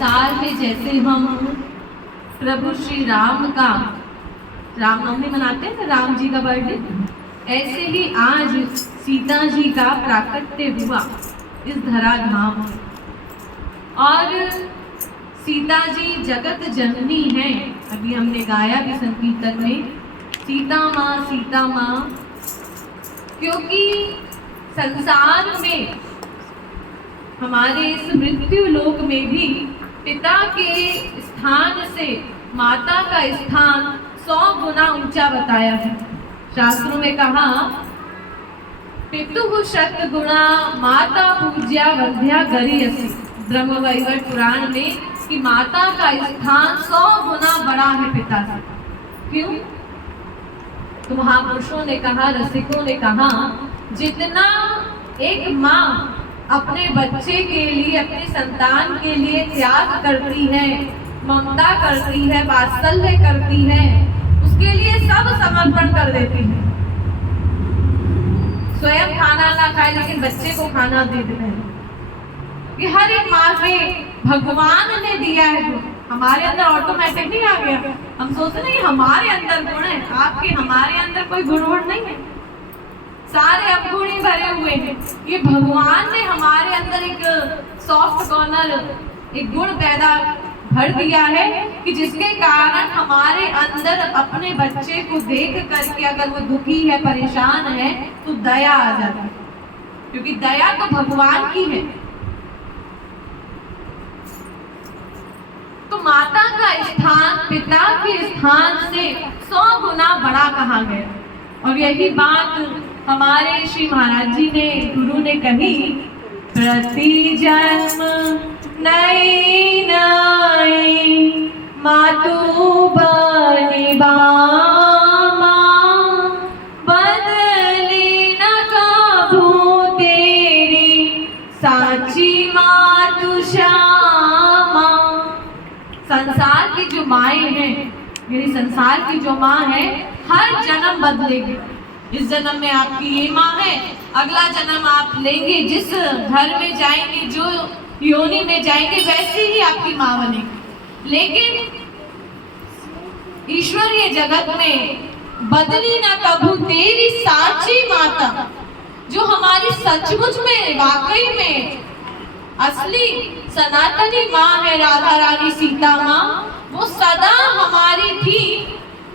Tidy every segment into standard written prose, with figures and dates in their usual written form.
संसार में जैसे हम प्रभु श्री राम का रामनवमी मनाते हैं ना, राम जी का बर्थडे, ऐसे ही आज सीता जी का प्राकट्य हुआ इस धराधाम में। और सीता जी जगत जननी है। अभी हमने गाया भी संकीर्तन में, सीता माँ, क्योंकि संसार में हमारे इस मृत्यु लोक में भी पिता के स्थान से माता का स्थान 100 गुना ऊंचा बताया है। शास्त्रों में कहा, पितुः शत गुणा माता पूज्या वंध्या गरियसी, ब्रह्मवैवर्त पुराण में, कि माता का स्थान 100 गुना बड़ा है पिता से। क्यों? तो महापुरुषों ने कहा, रसिकों ने कहा, जितना एक माँ अपने बच्चे के लिए, अपने संतान के लिए त्याग करती है, ममता करती है, वात्सल्य करती है, उसके लिए सब समर्पण कर देती है। स्वयं खाना ना खाए लेकिन बच्चे को खाना दे देते हैं। कि हर एक माँ में भगवान ने दिया है गुण, हमारे अंदर ऑटोमेटिक नहीं आ गया। हम सोचते नहीं हमारे अंदर गुण है, आपके हमारे अंदर कोई गुण नहीं है, सारे अवगुण ही भरे हुए हैं। ये भगवान ने हमारे अंदर एक सॉफ्ट कॉर्नर, एक गुण पैदा भर दिया है कि जिसके कारण हमारे अंदर अपने बच्चे को देख करके अगर वो दुखी है, परेशान है, तो दया आ जाती है, क्योंकि दया तो भगवान की है। तो माता का स्थान पिता के स्थान से 100 गुना बड़ा कहा गया। और यही बात हमारे श्री महाराज जी ने, गुरु ने कही, प्रति जन्म नई नई मातु बनि बामा, बदली न कभू तेरी साची मातु श्यामा। संसार की जो माएँ हैं, मेरी संसार की जो माँ है, हर जन्म बदलेगी। इस जन्म में आपकी ये माँ है, अगला जन्म आप लेंगे, जिस घर में जाएंगे, जो योनि में जाएंगे, वैसे ही आपकी माँ बनेगी। लेकिन ईश्वरीय जगत में बदली ना कभू तेरी साची माता, जो हमारी सचमुच में, वाकई में असली सनातनी माँ है, राधा रानी सीता माँ, वो सदा हमारी थी,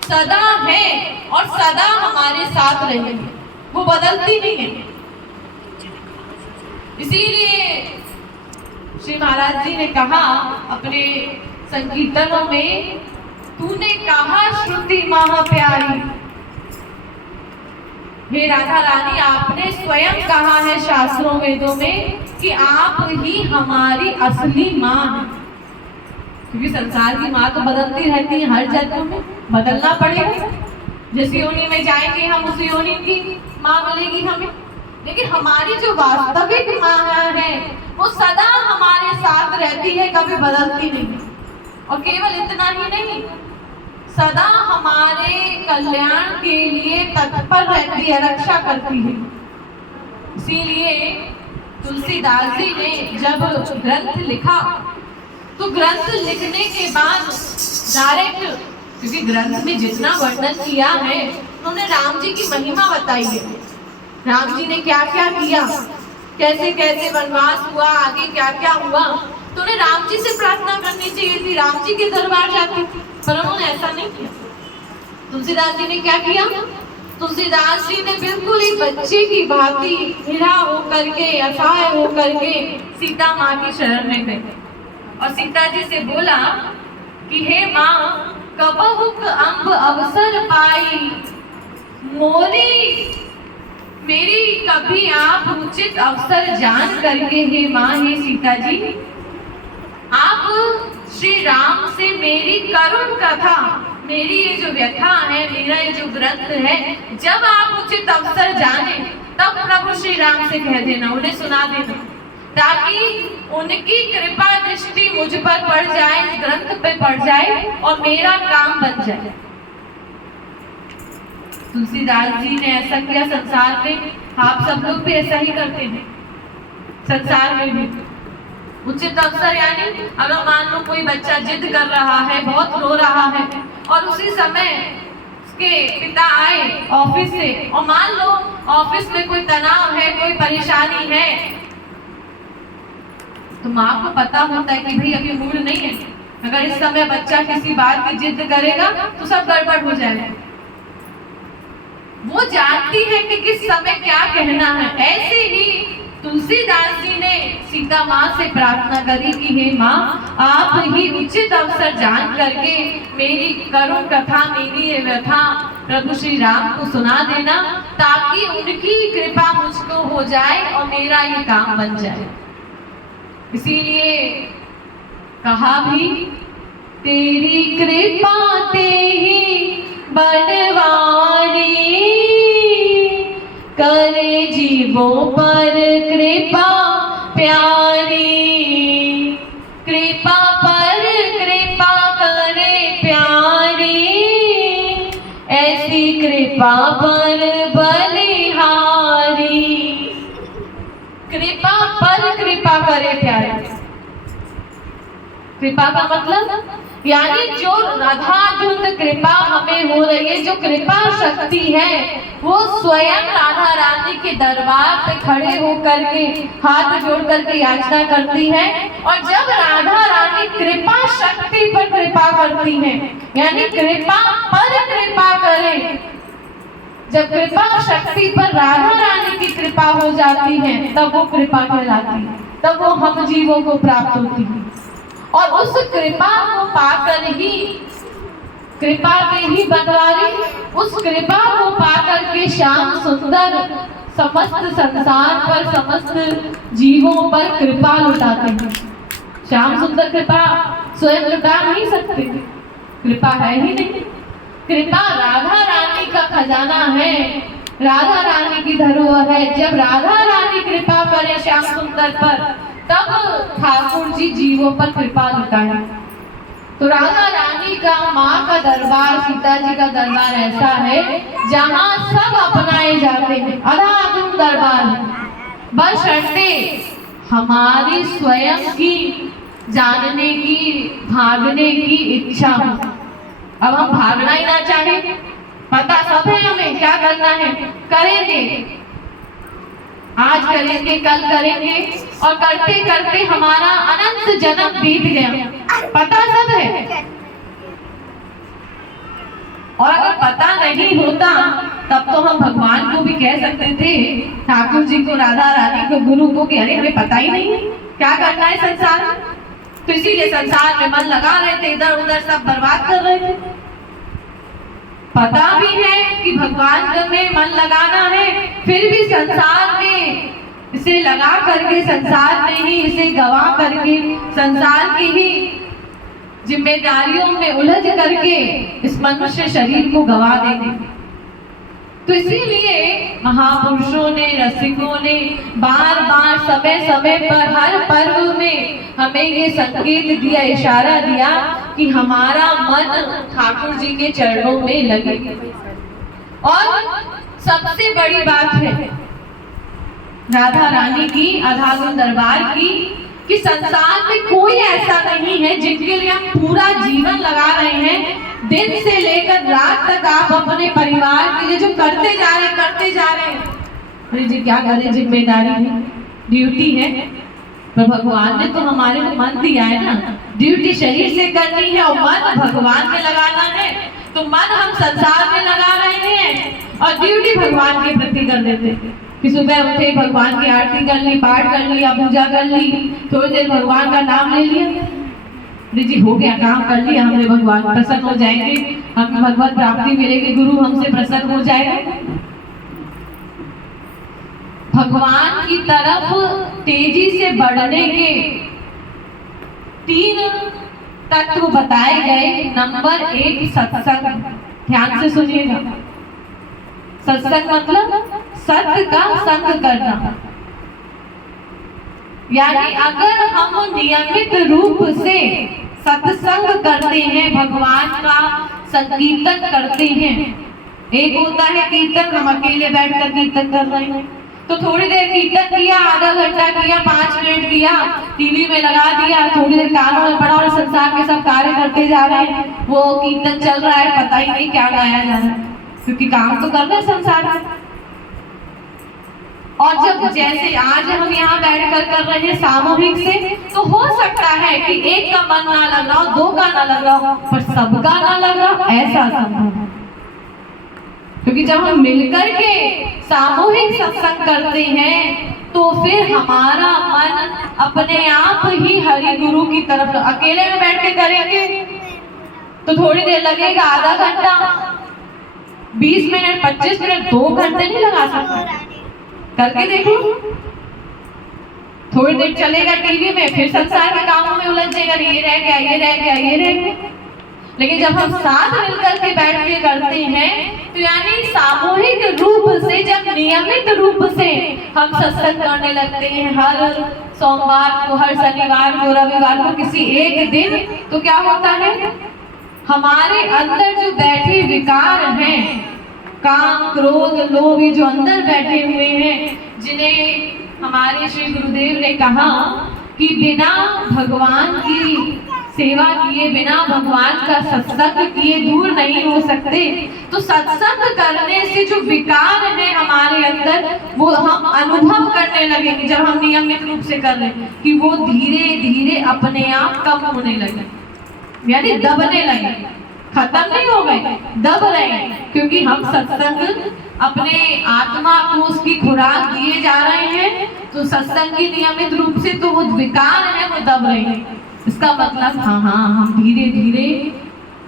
सदा है और सदा हमारे साथ रहेगी, वो बदलती नहीं है। इसीलिए श्री महाराज जी ने कहा अपने संकीर्तनों में, तूने कहा श्रुति महा प्यारी। हे राधा रानी, आपने स्वयं कहा है शास्त्रों वेदों में कि आप ही हमारी असली माँ हैं। क्योंकि संसार की माँ तो बदलती रहती है, हर जन्म में बदलना पड़ेगा। जिस योनि में जाएंगे हम, उस योनि की माँ मिलेगी हमें। लेकिन हमारी जो वास्तविक माँ है, वो सदा हमारे साथ रहती है, कभी बदलती नहीं। और केवल इतना ही नहीं, सदा हमारे कल्याण के लिए तत्पर रहती है, रक्षा करती है। इसीलिए तुलसीदास जी ने जब ग्रंथ लिखा, तो ग्रंथ लिखने के बाद डायरेक्ट, क्योंकि ग्रंथ में जितना वर्णन किया है, उन्होंने राम जी की महिमा बताई है। राम जी ने क्या क्या किया, कैसे कैसे वनवास हुआ, आगे क्या क्या हुआ, तो उन्हें राम जी से प्रार्थना करनी चाहिए थी, राम जी के दरबार जाके, पर उन्होंने ऐसा नहीं किया। तुलसीदास जी ने क्या किया? तुलसीदास जी ने बिल्कुल ही बच्चे की भांति हिरा होकर के, असहाय होकर के सीता माँ की शरण में गए और सीता जी से बोला कि हे माँ, कबहुक अम्ब अवसर पाई मोरी, मेरी कभी आप उचित अवसर जान करके, हे माँ, हे सीता जी, आप श्री राम से मेरी करुण कथा, मेरी ये जो व्यथा है, मेरा ये जो ग्रंथ है, जब आप उचित अवसर जाने, तब प्रभु श्री राम से कह देना, उन्हें सुना देना, ताकि उनकी कृपा दृष्टि मुझ पर पड़ जाए, इस ग्रंथ पे पड़ जाए और मेरा काम बन जाए। तुलसीदास जी ने ऐसा किया संसार में, आप सब लोग भी ऐसा ही करते हैं संसार में भी। उचित अवसर यानी अगर मान लो कोई बच्चा जिद कर रहा है, बहुत रो रहा है, और उसी समय उसके पिता आए ऑफिस से, और मान लो ऑफिस में कोई तनाव है, कोई परेशानी है, तो माँ को पता होता है कि भाई अभी मूड नहीं है, अगर इस समय बच्चा किसी बात की जिद करेगा तो सब गड़बड़ हो जाएगा। वो जानती है कि किस समय क्या कहना है। ऐसे ही तुलसीदास जी ने सीता माँ से प्रार्थना करी कि हे माँ, आप ही उचित अवसर जान करके मेरी करुण कथा, मेरी ये व्यथा प्रभु श्री राम को सुना देना, ताकि उनकी कृपा मुझको हो जाए और मेरा ये काम बन जाए। इसीलिए कहा भी, तेरी कृपा ते ही बनवारी, करे जीवों पर कृपा प्यारी, कृपा पर कृपा करे प्यारी, ऐसी कृपा पर बलिहारी। कृपा पर कृपा करे प्यारे। कृपा का मतलब यानी जो राधाधुंध कृपा हमें हो रही है, जो कृपा शक्ति है, वो स्वयं राधा रानी के दरबार पे खड़े होकर के हाथ जोड़ करके याचना करती है। और जब राधा रानी कृपा शक्ति पर कृपा करती है, यानी कृपा पर कृपा करे, जब कृपा शक्ति पर राधा रानी की कृपा हो जाती है, तब वो कृपा कहलाती है, तब वो हम जीवों को प्राप्त होती है। और उस कृपा को पाकर ही, कृपा के ही बनवारी, उस कृपा को पाकर के श्याम सुंदर समस्त संसार पर, समस्त जीवों पर कृपा लुटाते हैं। श्याम सुंदर कृपा स्वयं लुटा नहीं सकते, कृपा है ही नहीं। कृपा राधा रानी का खजाना है, राधा रानी की धरोहर है। जब राधा रानी कृपा करे श्याम सुंदर पर, तब ठाकुर जी जीवों पर कृपा लुटाए। तो राधा रानी का, माँ का दरबार, सीता जी का दरबार ऐसा है जहाँ सब अपनाए जाते हैं, अधम दरबार। बशर्ते हमारी स्वयं की जानने की, भागने की इच्छा हो। अब हम भागना ही ना चाहे, पता सब है हमें क्या करना है, करेंगे, आज करेंगे, कल करेंगे, और करते करते हमारा अनंत जन्म बीत गया, पता सब है। और अगर पता नहीं होता तब तो हम भगवान को भी कह सकते थे, ठाकुर जी को, राधा रानी को, गुरु को, कि अरे हमें पता ही नहीं है क्या करना है संसार में, तो इसीलिए संसार में मन लगा रहे थे, इधर उधर सब बर्बाद कर रहे थे। पता भी है कि भगवान में मन लगाना है, फिर भी संसार में इसे लगा करके, संसार में ही इसे गवा करके, संसार की ही जिम्मेदारियों में उलझ करके इस मनुष्य शरीर को गवा देंगे। तो इसीलिए महापुरुषों ने, रसिकों ने बार बार समय समय पर हर पर्व में हमें ये संकेत दिया, इशारा दिया कि हमारा मन ठाकुर जी के चरणों में लगे। और सबसे बड़ी बात है राधा रानी की, अधागुण दरबार की, कि संसार में कोई ऐसा नहीं है जिनके लिए हम पूरा जीवन लगा रहे हैं, दिन से लेकर रात तक आप अपने परिवार के लिए जो करते जा रहे हैं। अरे जी क्या करें, जिम्मेदारी है, ड्यूटी है, पर भगवान ने तो हमारे को मन दिया है ना, ड्यूटी शरीर से करनी है और मन भगवान में लगाना है। तो मन हम संसार में लगा रहे हैं और ड्यूटी भगवान के प्रति कर देते हैं कि सुबह उठे, भगवान की आरती कर ली, पाठ कर लिया, पूजा कर ली, थोड़ी देर भगवान का नाम ले लिया, जी हो गया, काम कर लिया हमने, भगवान प्रसन्न हो जाएंगे, हमें भगवत प्राप्ति मिलेगी, गुरु हमसे प्रसन्न हो जाएगा। भगवान की तरफ तेजी से बढ़ने के 3 तत्व बताए गए। नंबर 1 सत्संग, ध्यान से सुनिएगा। सत्संग मतलब सत्य का संग करना, यानी अगर हम नियमित रूप से सत्संग करते हैं, भगवान का संकीर्तन करते हैं। एक होता है कीर्तन, हम अकेले बैठकर कीर्तन कर रहे हैं, तो थोड़ी देर कीर्तन किया, आधा घंटा किया, 5 मिनट किया, टीवी में लगा दिया, थोड़ी देर कानों में पड़ा और संसार के सब कार्य करते जा रहे हैं। वो कीर्तन चल रहा है, पता ही नहीं क्या गाया जा रहा है, क्योंकि काम तो कर रहे हैं संसार में। और जब जैसे आज हम यहाँ बैठकर कर रहे हैं सामूहिक से, तो हो सकता है कि एक का मन ना लग रहा हो, 2 का ना लग रहा हो, पर सबका ना लग रहा हो, ऐसा संभव है। क्योंकि जब हम मिलकर के सामूहिक सत्संग करते हैं तो फिर हमारा मन अपने आप ही हरि गुरु की तरफ। अकेले में बैठ के करेंगे तो थोड़ी देर लगेगा, आधा घंटा, 20 मिनट, 25 मिनट, 2 घंटे नहीं लगा सकते। करके देखो, थोड़ी देर चलेगा टीवी में, फिर संसार के कामों में उलझेगा, ये रह गया, ये रह गया, ये रह गया। लेकिन जब हम साथ मिलकर के बैठ के करते हैं, तो यानी सामूहिक रूप से, जब नियमित रूप से हम सत्संग करने लगते हैं, हर सोमवार को, हर शनिवार को, रविवार को, किसी एक दिन, तो क्या होता है, हमारे अंदर जो बैठे विकार हैं, काम, क्रोध, लोभ, ये जो अंदर बैठे हुए हैं, जिन्हें हमारे श्री गुरुदेव ने कहा कि बिना भगवान की सेवा किए, बिना भगवान का सत्संग किए दूर नहीं हो सकते। तो सत्संग करने से जो विकार है हमारे अंदर, वो हम अनुभव करने लगेंगे जब हम नियमित रूप से कर रहे हैं, कि वो धीरे धीरे अपने आप कम होने लगे, यानी दबने लगे। खत्म नहीं हो गए, दब रहे, क्योंकि हम सत्संग अपने आत्मा को उसकी खुराक दिए जा रहे हैं। तो सत्संग की नियमित रूप से तो वो विकार है, वो दब रहे हैं। इसका मतलब हाँ, हम धीरे धीरे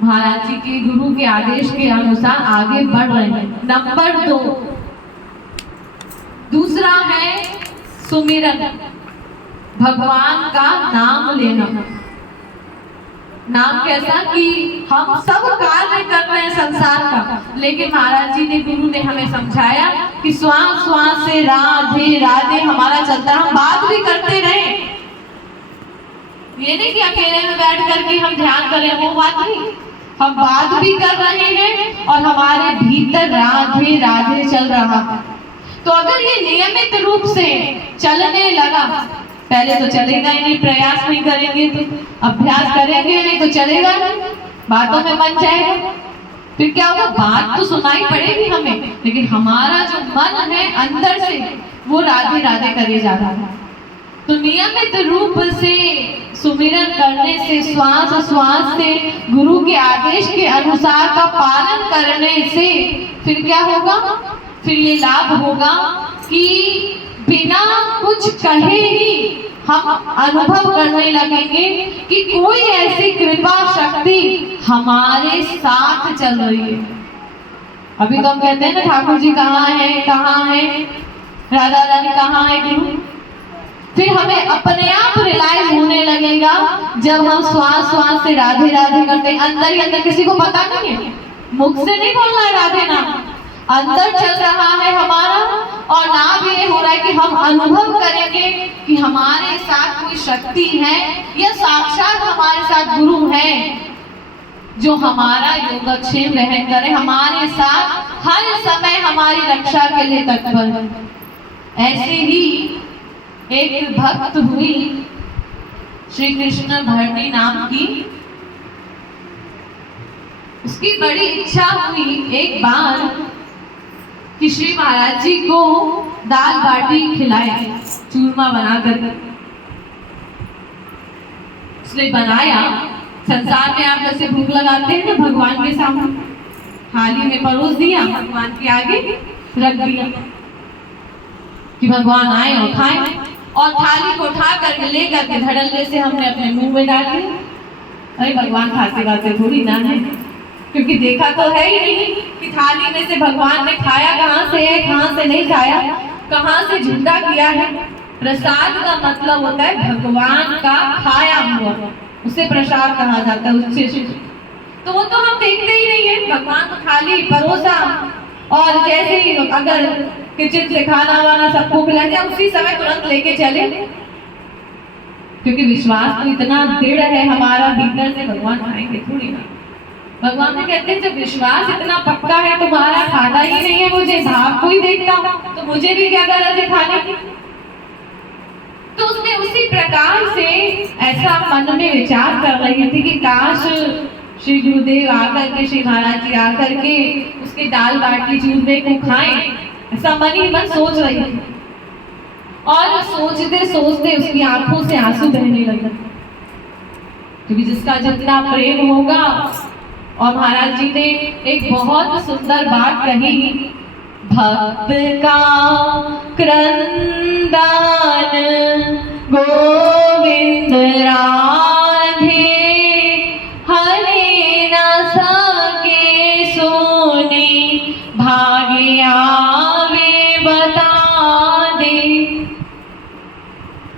महाराज जी के, गुरु के आदेश के अनुसार आगे बढ़ रहे हैं। नंबर 2, दूसरा है सुमिरन, भगवान का नाम लेना। नाम कैसा कि हम सब कार्य कर रहे हैं संसार का, लेकिन महाराज जी ने, गुरु ने हमें समझाया कि श्वास श्वास से राधे राधे हमारा चलता है। हम बात भी करते रहे, ये नहीं कि अकेले में बैठ करके हम ध्यान करें, वो बात नहीं। हम बात भी कर रहे हैं और हमारे भीतर राधे राधे चल रहा है। तो अगर ये नियमित रूप से चलने लगा, पहले तो चलेगा ही नहीं, प्रयास नहीं करेंगे तो, अभ्यास करेंगे नहीं तो चलेगा नहीं, बातों में मन जाएगा, फिर क्या होगा, बात तो सुनाई पड़ेगी हमें, लेकिन हमारा जो मन है अंदर से, वो राधे राधे करे जा रहा है। तो नियमित रूप से सुमिरन करने से, श्वास श्वास से, गुरु के आदेश के अनुसार का पालन करने से फिर क्या होगा, फिर ये लाभ होगा कि बिना कुछ कहे ही हम अनुभव करने लगेंगे कि कोई ऐसी कृपा शक्ति हमारे साथ चल रही है। अभी तो हम कहते हैं ना, ठाकुर जी कहाँ है, कहाँ है, राधा रानी कहाँ है, गुरु। फिर हमें अपने आप रियलाइज होने लगेगा जब हम श्वास श्वास से राधे राधे करते हैं। अंदर ही अंदर, किसी को पता नहीं है, मुख से नहीं बोलना है राधे नाम, अंदर चल रहा है हमारा। और नाम ये हो रहा है कि हम अनुभव करेंगे कि हमारे साथ कोई शक्ति है, या साक्षात हमारे साथ गुरु है, जो हमारा योगक्षेम ग्रहण करे, हमारे साथ हर समय हमारी रक्षा के लिए तत्पर है। ऐसे ही एक भक्त हुई श्री कृष्ण भरणी नाम की, उसकी बड़ी इच्छा हुई एक बार कि श्री महाराज जी को दाल बाटी खिलाए, चूरमा बनाकर। उसने बनाया। संसार में आप जैसे भूख लगाते हैं ना, भगवान के सामने थाली में परोस दिया, भगवान के आगे रख दिया कि भगवान आए और खाएं, और थाली को उठा कर लेकर के धड़ल्ले से हमने अपने मुंह में डाल दिया। अरे भगवान खाते खाते थोड़ी ना है, क्योंकि देखा तो है ही नहीं कि थाली में से भगवान ने खाया कहाँ से है, कहाँ से नहीं खाया, कहाँ से झूठा किया है। प्रसाद का मतलब होता है भगवान का खाया हुआ, उसे प्रसाद कहा जाता है, उससे। तो वो तो हम देखते ही नहीं है, भगवान को थाली परोसा और जैसे ही अगर किचन से खाना वाना सबको खिला दिया, उसी समय तुरंत लेके चले, क्योंकि विश्वास तो इतना दृढ़ है हमारा भीतर से, भगवान खाएंगे थोड़ी ना। भगवान ने कहते हैं जब विश्वास इतना पक्का है तुम्हारा, खाना ही नहीं है मुझे, भाव को ही देखता हूँ तो मुझे भी क्या गरज है खाने की। तो उसने उसी प्रकार से ऐसा मन में विचार कर रही थी कि काश श्री गुरुदेव आकर के, श्री महाराज जी आकर के उसके दाल बाटी चूरमे को खाएं, ऐसा मन ही मन सोच रही थी। और सोचते सोचते उसकी आंखों से आंसू बहने लगे, क्योंकि जिसका जितना प्रेम होगा। और महाराज जी ने एक बहुत सुंदर बात कही, भक्त का क्रंदन गोविंद राधे, हरि न सके सोनी, भाग्य आवे बता दे।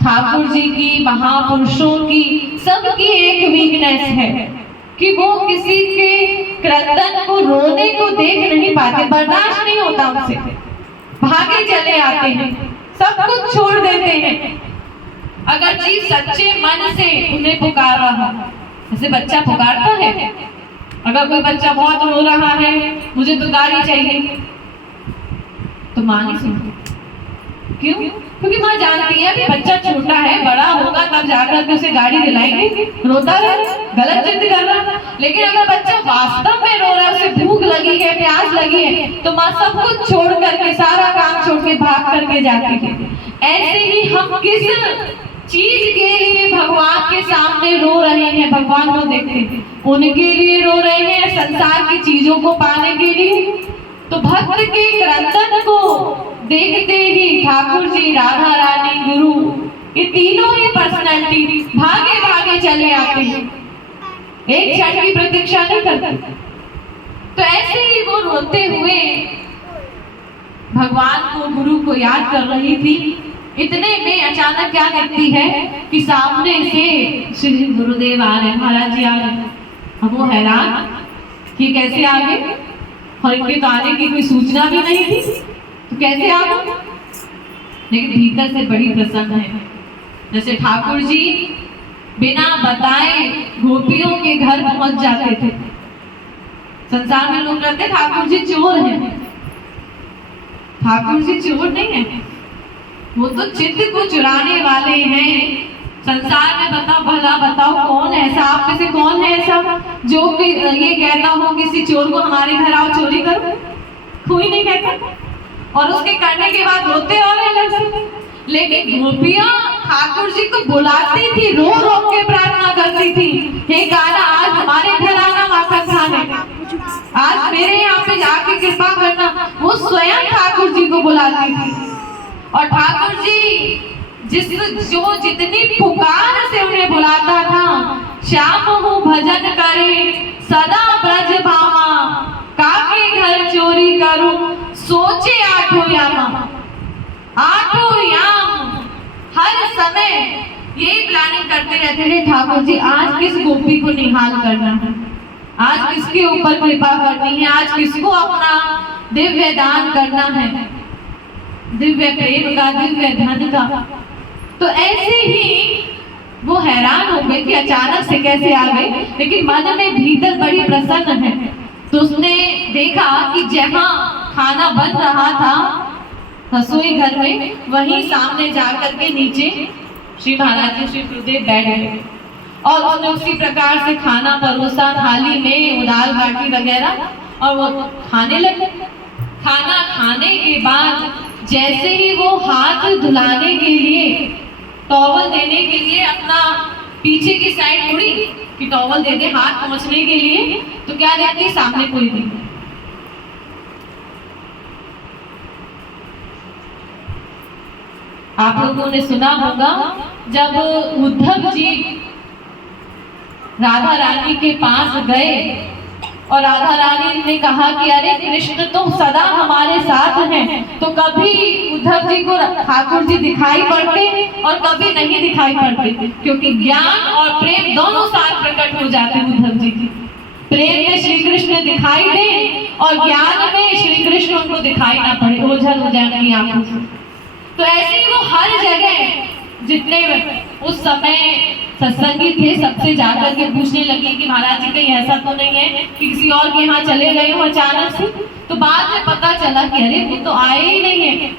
ठाकुर जी की, महापुरुषों की, सबकी एक वीकनेस है कि वो किसी के क्रंदन को, रोने को देख नहीं पाते, बर्दाश्त नहीं होता उनसे, भागे चले आते हैं, सब कुछ छोड़ देते हैं। अगर जीव सच्चे मन से उन्हें पुकार रहा, जैसे बच्चा पुकारता है, अगर कोई बच्चा बहुत रो रहा है, मुझे तो गाड़ी चाहिए, तो मां नहीं सुनती। क्यों? क्योंकि माँ जानती है कि बच्चा छोटा है, बड़ा होगा तब जाकर के उसे गाड़ी दिलाएंगे, रोता रहे, गलत जिद कर रहा। लेकिन अगर बच्चा वास्तव में रो रहा है, उसे भूख लगी है, प्यास लगी है, तो माँ सब कुछ छोड़ करके, सारा काम छोड़ के भाग करके जाती है। ऐसे ही हम किस चीज के लिए भगवान के सामने रो रहे हैं, भगवान को देखते हैं, उनके लिए रो रहे हैं, संसार की चीजों को पाने के लिए। तो भक्त के क्रंदन को देखते ही ठाकुर जी, राधा रानी, गुरु, ये तीनों ही पर्सनैलिटी भागे भागे चले आते हैं, एक क्षण की प्रतीक्षा नहीं करते। तो ऐसे ही वो रोते हुए भगवान को, गुरु को याद कर रही थी। इतने में अचानक क्या देखती है कि सामने से श्री गुरुदेव आ रहे, महाराज जी आ रहे। अब वो हैरान कि कैसे आ गए, और इनके तो आने की कोई सूचना भी नहीं थी, तो कैसे आ गए। लेकिन भीतर से बड़ी प्रसन्न है, जैसे ठाकुर जी बिना बताए गोपियों के घर पहुंच जाते थे। संसार में लोग कहते ठाकुर जी चोर हैं, ठाकुर जी चोर नहीं है, वो तो चित्त को चुराने वाले हैं। संसार में बताओ, भला बताओ कौन है ऐसा, आप में से कौन है ऐसा जो ये कहता हो किसी चोर को हमारे घर आओ चोरी करो? कोई नहीं कहता। और उसके करने के बाद रोते और अलग से। लेकिन गोपियां ठाकुर जी को बुलाती थी, रो रो के प्रार्थना करती थी, हे कान्हा आज हमारे घर आना माखन खाने, आज मेरे यहाँ पे जाके कृपा करना। वो स्वयं ठाकुर जी को बुलाती थी। और ठाकुर जी जो जितनी पुकार से उन्हें बुलाता था, श्याम हूँ भजन करे सदा ब्रज भामा, काके घर चोरी करूं सोचे आठों यामा। आठों याम हर समय यही प्लानिंग करते रहते थे ठाकुर जी, आज किस गोपी को निहाल करना है, आज किसके ऊपर कृपा करनी है, आज किसको अपना दिव्य दान करना है, दिव्य प्रेम का, दिव्य धन का। तो ऐसे ही वो हैरान हो गए कि अचानक से कैसे आ गए, लेकिन मन में भीतर बड़ी प्रसन्न है। तो उसने देखा कि जहाँ खाना बन रहा था रसोई घर में, वहीं सामने जाकर के नीचे श्री महाराज जी, श्री गुरुदेव बैठ गए और उसने उसी प्रकार से खाना परोसा थाली में, दाल बाटी वगैरह, और वो खाने लगे। खाना खाने के बाद जैसे ही वो हाथ धुलाने के लिए, टॉवल देने के लिए अपना पीछे की साइड मुड़ी कि टॉवल दे दे हाथ पहुंचने के लिए, तो क्या देखती, सामने कोई नहीं। आप लोगों ने सुना होगा जब उद्धव जी राधा रानी के पास गए और राधा रानी ने कहा कि अरे कृष्ण तो सदा हमारे साथ हैं, तो कभी उद्धव जी को ठाकुर जी दिखाई पड़ते और कभी नहीं दिखाई पड़ते, क्योंकि ज्ञान और प्रेम दोनों साथ प्रकट हो जाते हैं उद्धव जी की। प्रेम में श्री कृष्ण दिखाई दे और ज्ञान में श्री कृष्ण उनको दिखाई ना पड़े, ओझल हो जाए उनकी आंखों से। तो ऐसे ही वो हर जगह जितने उस समय सत्संगी थे सबसे जाकर के पूछने लगी कि महाराज जी कहीं ऐसा तो नहीं है कि किसी और के यहाँ चले गए हो अचानक से। तो बाद में पता चला कि अरे वो तो आए ही नहीं है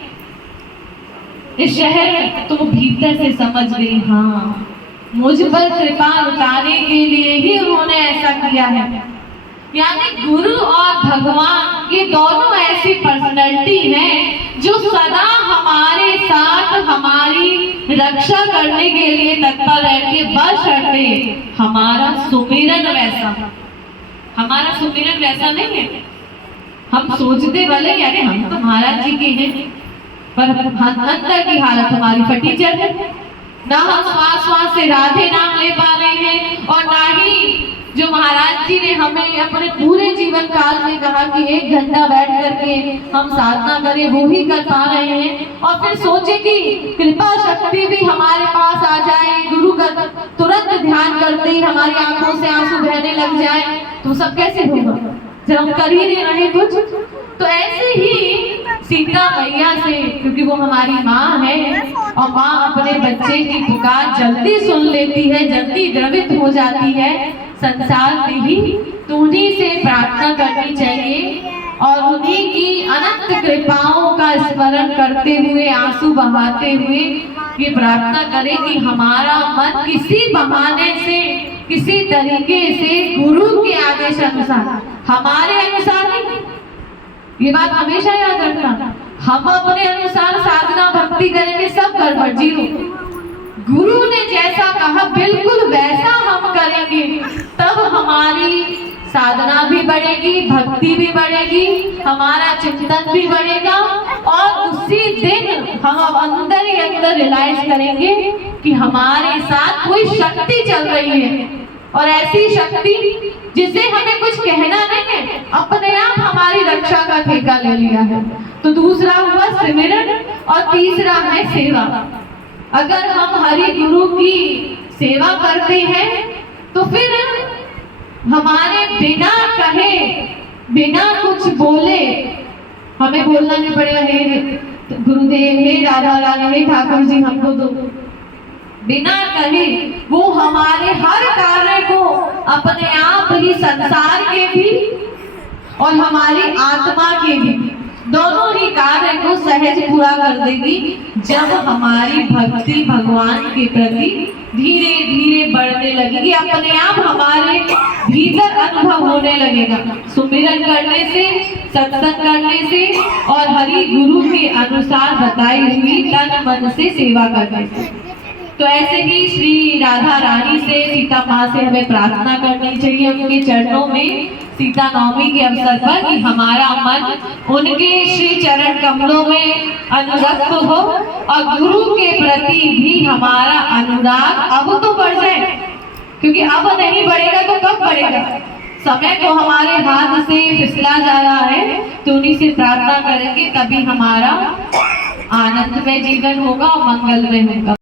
इस शहर में। तो वो भीतर से समझ गई, हाँ मुझ पर कृपा उतारने के लिए ही उन्होंने ऐसा किया है। यानी गुरु और भगवान ये दोनों ऐसी पर्सनैलिटी हैं जो सदा हमारे साथ हमारी रक्षा करने के लिए तत्पर रहते, बशर्ते हमारा सुमिरन वैसा नहीं है। हम सोचते भले अरे हम तो महाराज जी के हैं, पर अंदर की हालत हमारी फटीचर है। ना हम श्वास से राधे नाम ले पा रहे हैं, और ना ही जो महाराज जी ने हमें अपने पूरे जीवन काल में कहा कि 1 घंटा बैठ करके हम साधना करें, वो ही कर पा रहे हैं। और फिर सोचे कि कृपा शक्ति भी हमारे पास आ जाए, गुरु का तुरंत ध्यान करते ही हमारी आंखों से आंसू बहने लग जाए, तो सब कैसे होगा जब हम कर ही नहीं रहे कुछ। तो ऐसे ही सीता मैया से, क्योंकि वो हमारी माँ है और माँ अपने बच्चे की पुकार जल्दी सुन लेती है, जल्दी द्रवित हो जाती है संसार में ही, तो उन्हीं से प्रार्थना करनी चाहिए और उन्हीं की अनंत कृपाओं का स्मरण करते हुए, आंसू बहाते हुए ये प्रार्थना करें कि हमारा मन किसी बहाने से, किसी तरीके से गुरु के आदेश अनुसार, हमारे अनुसार नहीं। ये बात हमेशा याद रखना, हम अपने अनुसार साधना भक्ति करेंगे सब गड़बड़, जीरो। गुरु ने जैसा कहा बिल्कुल वैसा हम करेंगे, तब हमारी साधना भी बढ़ेगी, भक्ति भी बढ़ेगी, हमारा चिंतन भी बढ़ेगा, और उसी दिन हम अंदर ही अंदर रियलाइज करेंगे कि हमारे साथ कोई शक्ति चल रही है, और ऐसी शक्ति जिसे हमें कुछ कहना नहीं है, अपने आप हमारी रक्षा का ठेका ले लिया है। तो दूसरा हुआ सिमरन और तीसरा है सेवा। अगर हम हरि गुरु की सेवा करते हैं तो फिर हमारे बिना कहे, बिना कुछ बोले, हमें बोलना नहीं पड़ेगा हे गुरुदेव, हे राधा रानी, हे ठाकुर जी हमको दो। बिना कहे वो हमारे हर कार्य को अपने आप ही, संसार के भी और हमारी आत्मा के भी, दोनों ही कार्य को सहज पूरा कर देगी जब हमारी भक्ति भगवान के प्रति धीरे धीरे बढ़ने लगेगी, अपने आप हमारे भीतर अनुभव होने लगेगा, सुमिरन करने से, सत्संग करने से और हरि गुरु के अनुसार बताई हुई तन मन से सेवा करने से। तो ऐसे ही श्री राधा रानी से, सीता माँ से हमें प्रार्थना करनी चाहिए उनके चरणों में सीता नवमी के अवसर पर कि हमारा मन उनके श्री चरण कमलों में अनुरक्त हो और गुरु के प्रति भी हमारा अनुराग अब तो बढ़ जाए, क्योंकि अब नहीं बढ़ेगा तो कब बढ़ेगा। समय तो हमारे हाथ से फिसला जा रहा है, तो उन्हीं से प्रार्थना करेंगे तभी हमारा आनंद में जीवन होगा और मंगल में होगा।